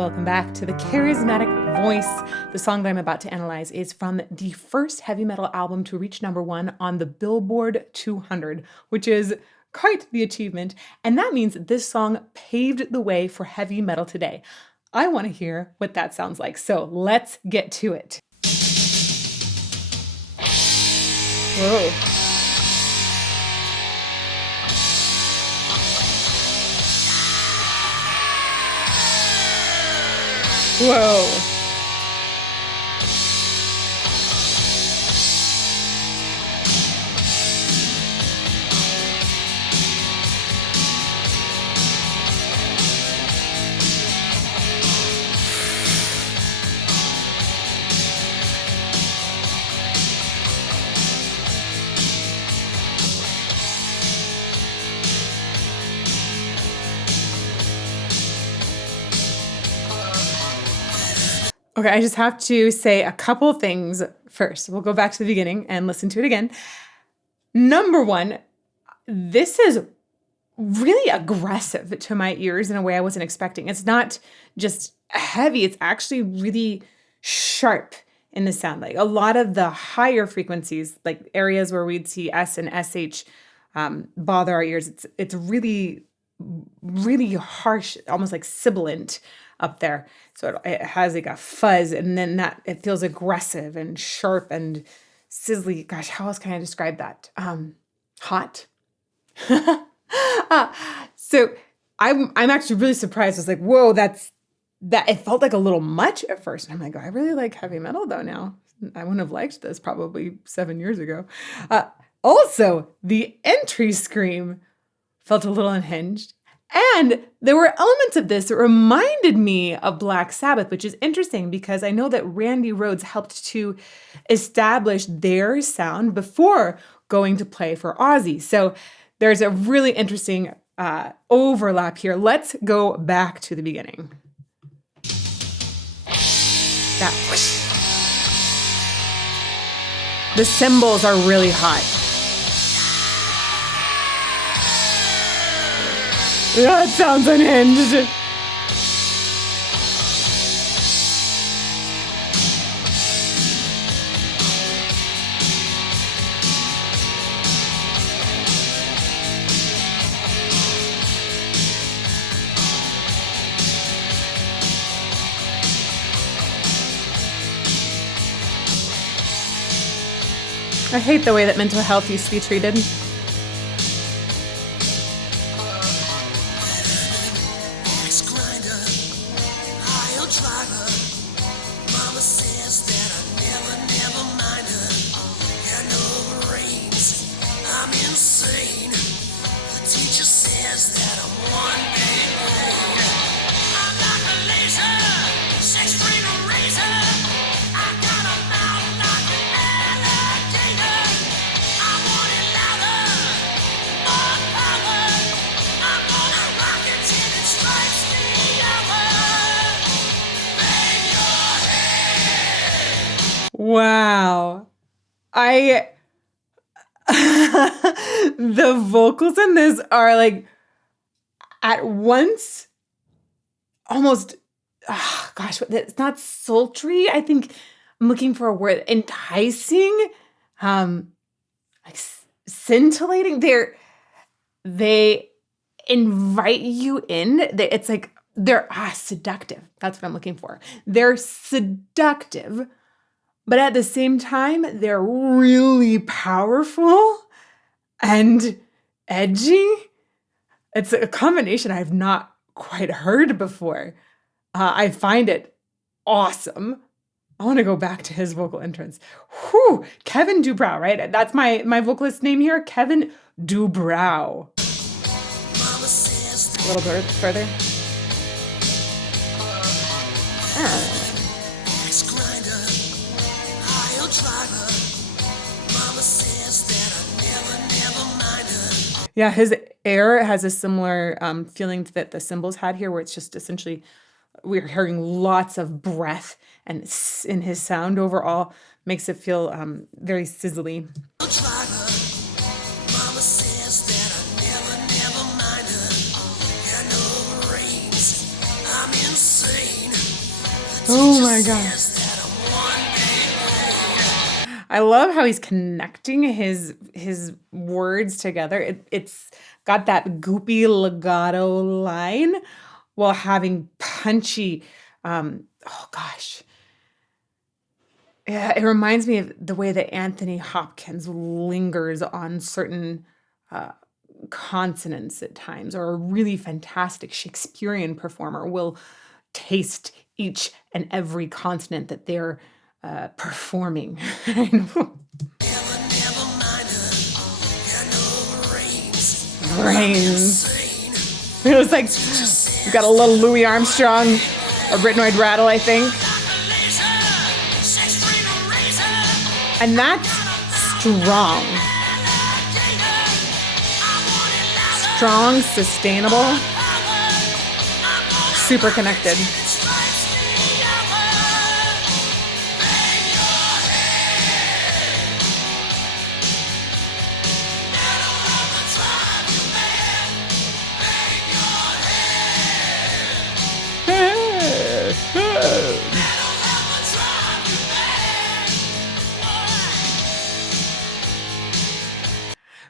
Welcome back to the Charismatic Voice. The song that I'm about to analyze is from the first heavy metal album to reach #1 on the Billboard 200, which is quite the achievement. And that means that this song paved the way for heavy metal today. I want to hear what that sounds like. So let's get to it. Whoa. Whoa. Okay, I just have to say a couple things first. We'll go back to the beginning and listen to it again. Number one, this is really aggressive to my ears in a way I wasn't expecting. It's not just heavy, it's actually really sharp in the sound. Like a lot of the higher frequencies, like areas where we'd see S and SH bother our ears, it's really, really harsh, almost like sibilant up there. So it has like a fuzz, and then that it feels aggressive and sharp and sizzly. Gosh, how else can I describe that? Hot. So I'm actually really surprised. I was like, whoa, that it felt like a little much at first. And I'm like, I really like heavy metal though now. I wouldn't have liked this probably 7 years ago. Also, the entry scream felt a little unhinged. And there were elements of this that reminded me of Black Sabbath, which is interesting because I know that Randy Rhoads helped to establish their sound before going to play for Ozzy. So there's a really interesting overlap here. Let's go back to the beginning. That whoosh. The cymbals are really hot. That sounds unhinged. I hate the way that mental health used to be treated. Wow. The vocals in this are like at once almost, it's not sultry. I think I'm looking for a word, enticing, like scintillating. They invite you in. It's like they're seductive. That's what I'm looking for. They're seductive. But at the same time, they're really powerful and edgy. It's a combination I've not quite heard before. I find it awesome. I want to go back to his vocal entrance. Whew, Kevin Dubrow, right? That's my vocalist name here, Kevin Dubrow. A little bit further. Yeah, his air has a similar feeling that the cymbals had here, where it's just essentially we're hearing lots of breath, and in his sound overall makes it feel very sizzly. I'm insane. Oh my gosh. I love how he's connecting his words together. It's got that goopy legato line while having punchy, oh gosh. Yeah, it reminds me of the way that Anthony Hopkins lingers on certain uh, consonants at times, or a really fantastic Shakespearean performer will taste each and every consonant that they're performing. Brains. It was like, we got a little Louis Armstrong, a Britnoid rattle, I think. And that's strong. Strong, sustainable, super connected.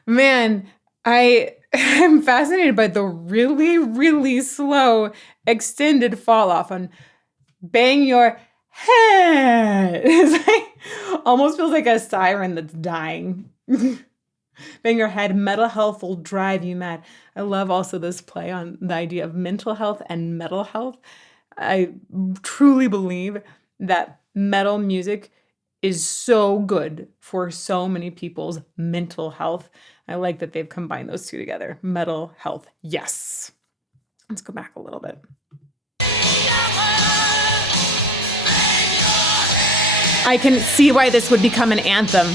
Man, I am fascinated by the really, really slow extended fall off on bang your head. It's like, almost feels like a siren that's dying. Bang your head, mental health will drive you mad. I love also this play on the idea of mental health and metal health. I truly believe that metal music is so good for so many people's mental health. I like that they've combined those two together. Metal health, yes. Let's go back a little bit. I can see why this would become an anthem.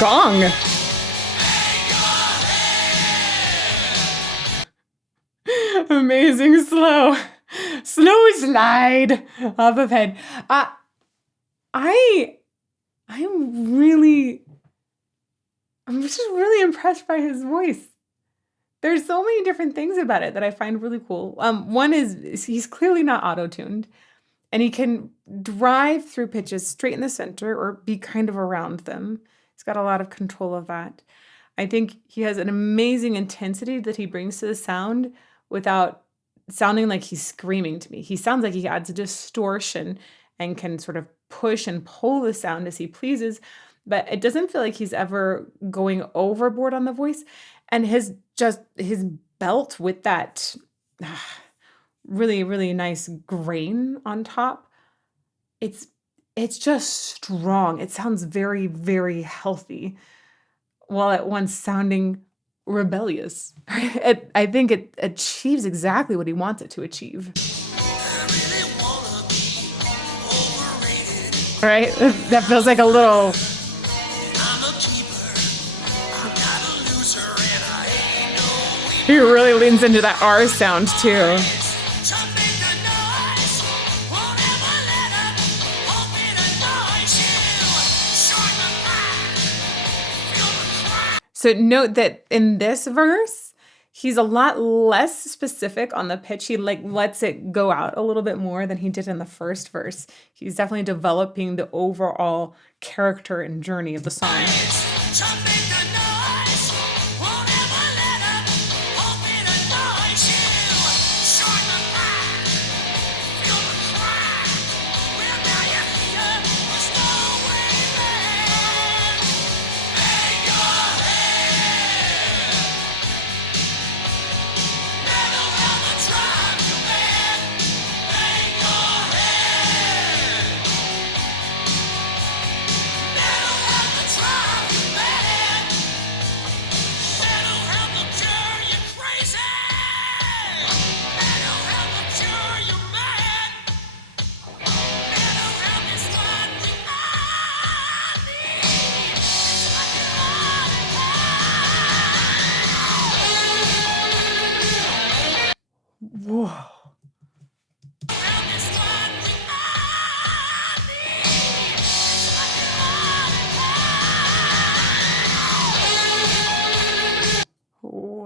Gong. Amazing slow slide off of head. I'm just really impressed by his voice. There's so many different things about it that I find really cool. One is he's clearly not auto-tuned, and he can drive through pitches straight in the center or be kind of around them. He's got a lot of control of that. I think he has an amazing intensity that he brings to the sound without sounding like he's screaming to me. He sounds like he adds a distortion and can sort of push and pull the sound as he pleases, but it doesn't feel like he's ever going overboard on the voice. And his belt with that really, really nice grain on top, it's just strong. It sounds very, very healthy, while at once sounding rebellious. I think it achieves exactly what he wants it to achieve. Right? That feels like a little... He really leans into that R sound too. So note that in this verse, he's a lot less specific on the pitch. He lets it go out a little bit more than he did in the first verse. He's definitely developing the overall character and journey of the song.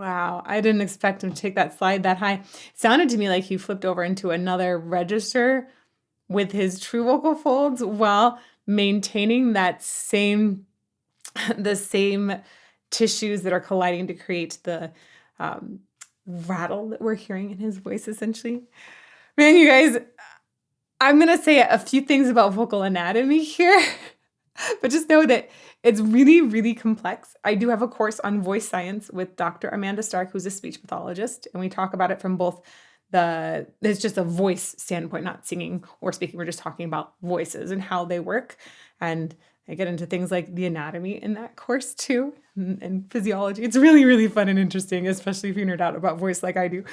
Wow, I didn't expect him to take that slide that high. It sounded to me like he flipped over into another register with his true vocal folds while maintaining that same the same tissues that are colliding to create the um, rattle that we're hearing in his voice, essentially. Man, you guys, I'm going to say a few things about vocal anatomy here, but just know that it's really, really complex. I do have a course on voice science with Dr. Amanda Stark, who's a speech pathologist, and we talk about it from both it's just a voice standpoint, not singing or speaking. We're just talking about voices and how they work. And I get into things like the anatomy in that course too, and physiology. It's really, really fun and interesting, especially if you nerd out about voice like I do.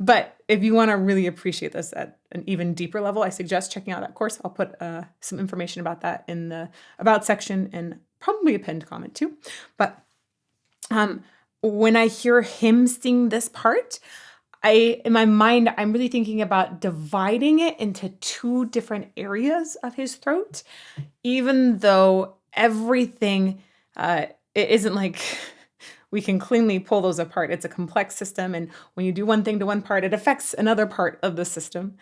But if you want to really appreciate this at an even deeper level, I suggest checking out that course. I'll put some information about that in the About section and probably a pinned comment too. But when I hear him sing this part, in my mind, I'm really thinking about dividing it into two different areas of his throat, even though everything, it isn't like we can cleanly pull those apart. It's a complex system. And when you do one thing to one part, it affects another part of the system.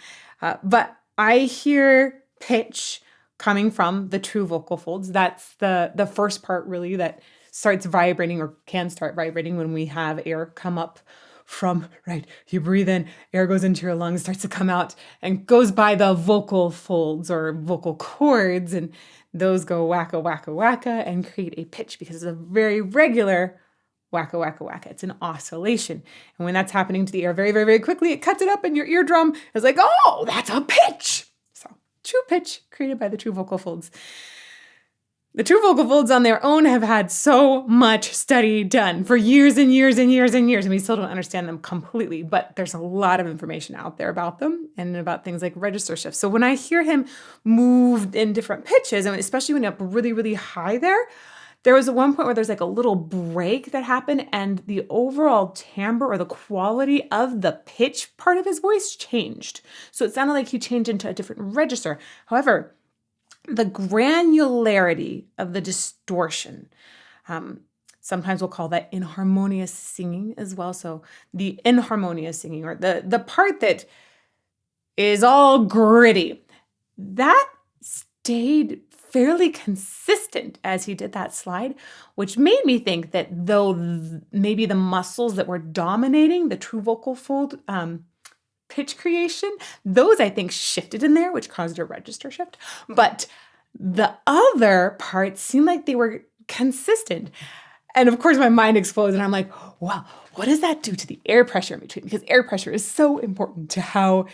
But I hear pitch coming from the true vocal folds. That's the first part really that starts vibrating or can start vibrating when we have air come up from, right, you breathe in, air goes into your lungs, starts to come out and goes by the vocal folds or vocal cords, and those go wacka, wacka, wacka and create a pitch because it's a very regular wacka, wacka, wacka. It's an oscillation. And when that's happening to the air very, very, very quickly, it cuts it up and your eardrum is like, oh, that's a pitch. So true pitch created by the true vocal folds. The true vocal folds on their own have had so much study done for years and years and years and years, and we still don't understand them completely, but there's a lot of information out there about them and about things like register shifts. So when I hear him move in different pitches, and especially when up really, really high there was one point where there's like a little break that happened and the overall timbre or the quality of the pitch part of his voice changed. So it sounded like he changed into a different register. However, the granularity of the distortion, sometimes we'll call that inharmonious singing as well. So the inharmonious singing, or the part that is all gritty, that stayed fairly consistent as he did that slide, which made me think that though maybe the muscles that were dominating the true vocal fold pitch creation, those I think shifted in there, which caused a register shift. But the other parts seemed like they were consistent. And of course, my mind explodes and I'm like, wow, what does that do to the air pressure in between? Because air pressure is so important to how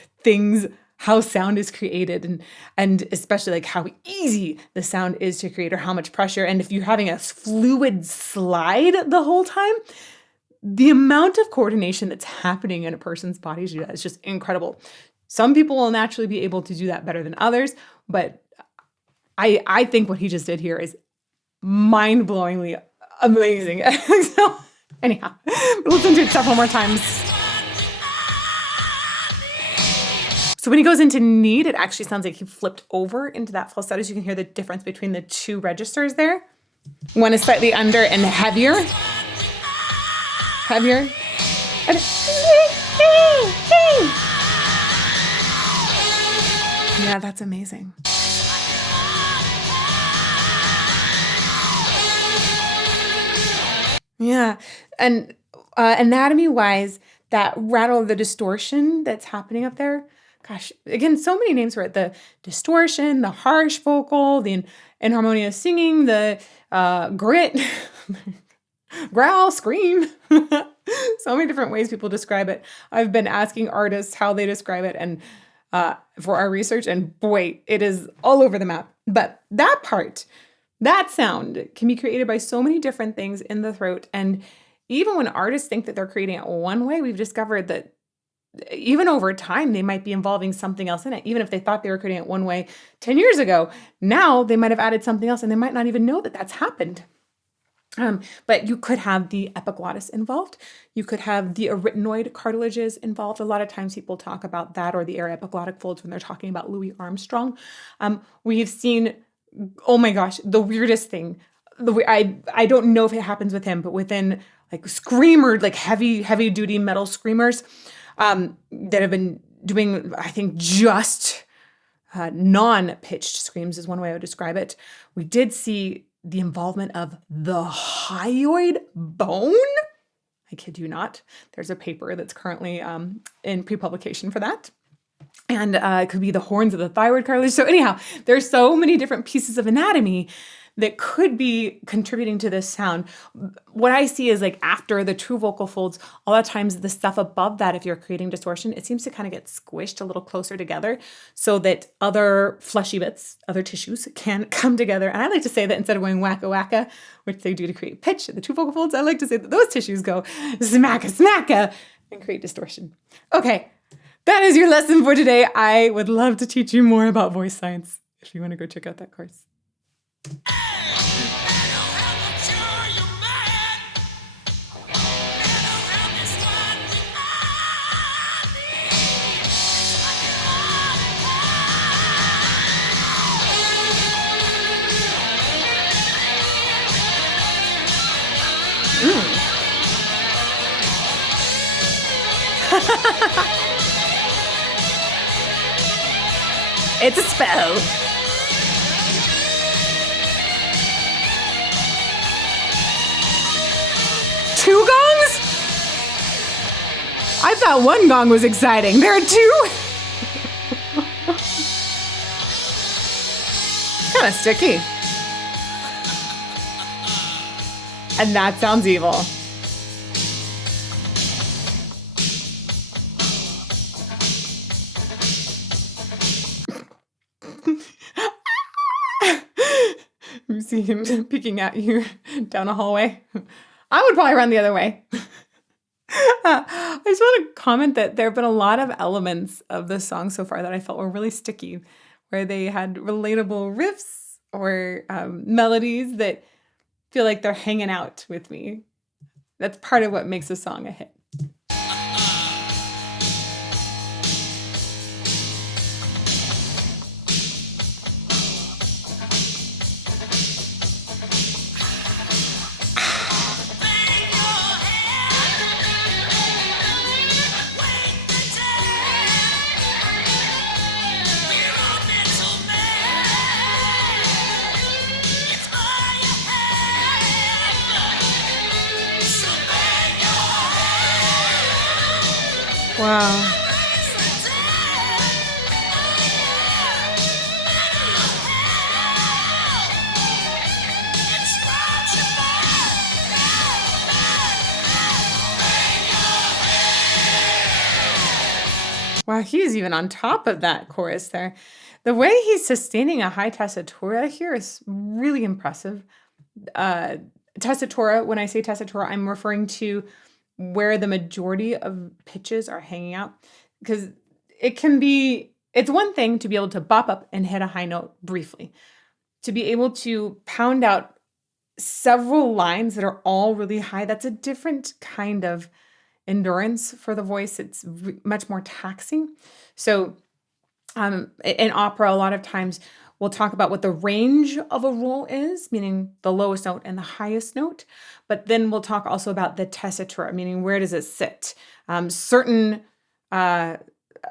sound is created and especially like how easy the sound is to create or how much pressure. And if you're having a fluid slide the whole time, the amount of coordination that's happening in a person's body is just incredible. Some people will naturally be able to do that better than others, but I think what he just did here is mind-blowingly amazing. So anyhow, listen to it several more times. So when he goes into need, it actually sounds like he flipped over into that falsetto. So you can hear the difference between the two registers there. One is slightly under and heavier. Heavier. Yeah, that's amazing. Yeah. And anatomy-wise, that rattle of the distortion that's happening up there, gosh, again, so many names for it. The distortion, the harsh vocal, the inharmonious singing, the grit, growl, scream. So many different ways people describe it. I've been asking artists how they describe it and for our research, and boy, it is all over the map. But that part, that sound can be created by so many different things in the throat. And even when artists think that they're creating it one way, we've discovered that even over time, they might be involving something else in it. Even if they thought they were creating it one way 10 years ago, now they might have added something else and they might not even know that that's happened. But you could have the epiglottis involved. You could have the arytenoid cartilages involved. A lot of times people talk about that or the air epiglottic folds when they're talking about Louis Armstrong. We've seen, oh my gosh, the weirdest thing. I don't know if it happens with him, but within like screamer, like heavy duty metal screamers, that have been doing, I think, just non-pitched screams is one way I would describe it. We did see the involvement of the hyoid bone. I kid you not. There's a paper that's currently in pre-publication for that. And it could be the horns of the thyroid cartilage. So anyhow, there's so many different pieces of anatomy that could be contributing to this sound. What I see is like after the true vocal folds, a lot of times the stuff above that, if you're creating distortion, it seems to kind of get squished a little closer together so that other fleshy bits, other tissues can come together. And I like to say that instead of going wacka wacka, which they do to create pitch in the true vocal folds, I like to say that those tissues go smacka smacka and create distortion. Okay. That is your lesson for today. I would love to teach you more about voice science if you want to go check out that course. It's a spell. Two gongs? I thought one gong was exciting. There are two? Kind of sticky. And that sounds evil. You see him peeking at you down a hallway. I would probably run the other way. I just want to comment that there have been a lot of elements of this song so far that I felt were really sticky, where they had relatable riffs or melodies that feel like they're hanging out with me. That's part of what makes a song a hit. Wow. Wow, he's even on top of that chorus there. The way he's sustaining a high tessitura here is really impressive. Tessitura, when I say tessitura, I'm referring to where the majority of pitches are hanging out. Because it's one thing to be able to bop up and hit a high note briefly. To be able to pound out several lines that are all really high, that's a different kind of endurance for the voice. It's much more taxing. So in opera, a lot of times we'll talk about what the range of a roll is, meaning the lowest note and the highest note. But then we'll talk also about the tessitura, meaning where does it sit?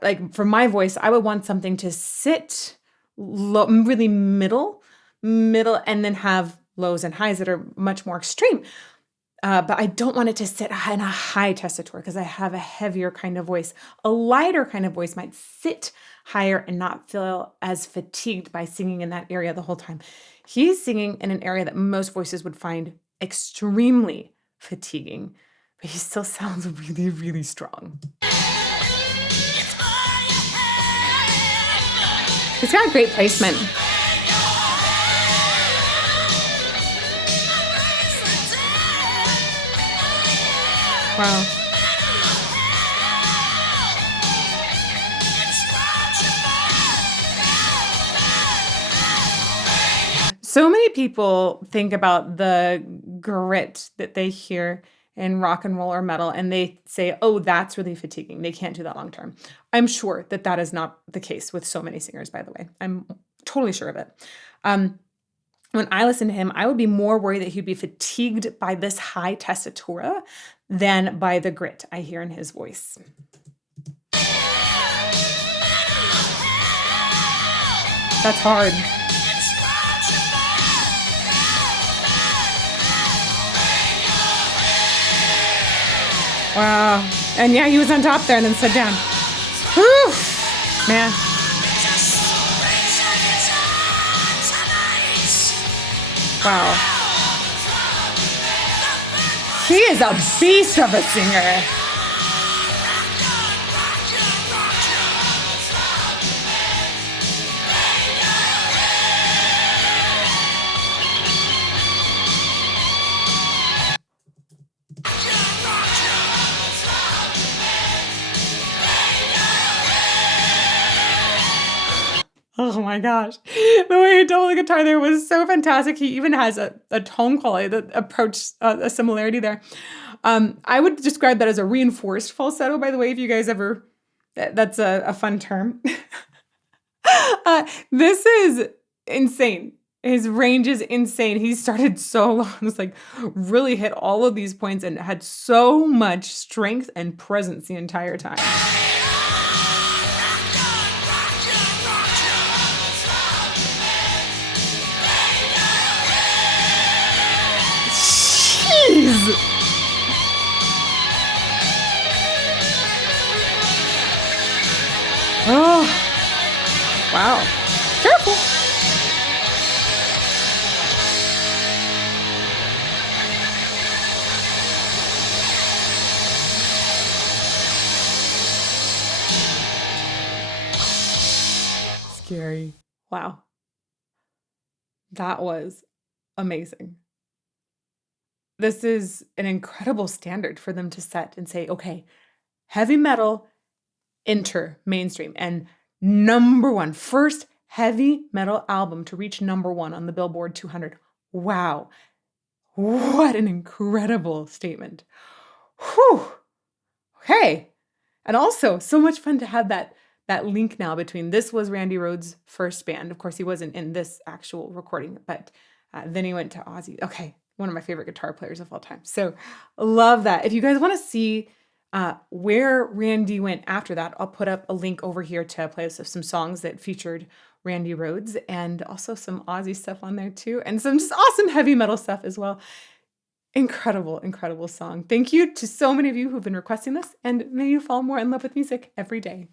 Like for my voice, I would want something to sit really middle, and then have lows and highs that are much more extreme. But I don't want it to sit in a high tessitura because I have a heavier kind of voice. A lighter kind of voice might sit higher and not feel as fatigued by singing in that area the whole time. He's singing in an area that most voices would find extremely fatiguing, but he still sounds really, really strong. He's got great placement. Wow. So many people think about the grit that they hear in rock and roll or metal, and they say, oh, that's really fatiguing. They can't do that long term. I'm sure that that is not the case with so many singers, by the way. I'm totally sure of it. when I listened to him, I would be more worried that he'd be fatigued by this high tessitura than by the grit I hear in his voice. That's hard. Wow. And yeah, he was on top there and then sit down. Whew. Man. Wow. He is a beast of a singer. Oh my gosh. The way he told the guitar there was so fantastic. He even has a tone quality that approached a similarity there. I would describe that as a reinforced falsetto, by the way, if you guys ever, that's a fun term. This is insane. His range is insane. He started so low. It's like really hit all of these points and had so much strength and presence the entire time. Jeez. Oh, wow. Careful. Scary. Wow. That was amazing. This is an incredible standard for them to set and say, okay, heavy metal, enter mainstream. And number one, first heavy metal album to reach number one on the Billboard 200. Wow. What an incredible statement. Whew. Okay. And also, so much fun to have that link now between this was Randy Rhoads' first band. Of course, he wasn't in this actual recording, but then he went to Ozzy. Okay. One of my favorite guitar players of all time. So love that. If you guys want to see where Randy went after that, I'll put up a link over here to a playlist of some songs that featured Randy Rhoads and also some Ozzy stuff on there too. And some just awesome heavy metal stuff as well. Incredible, incredible song. Thank you to so many of you who've been requesting this, and may you fall more in love with music every day.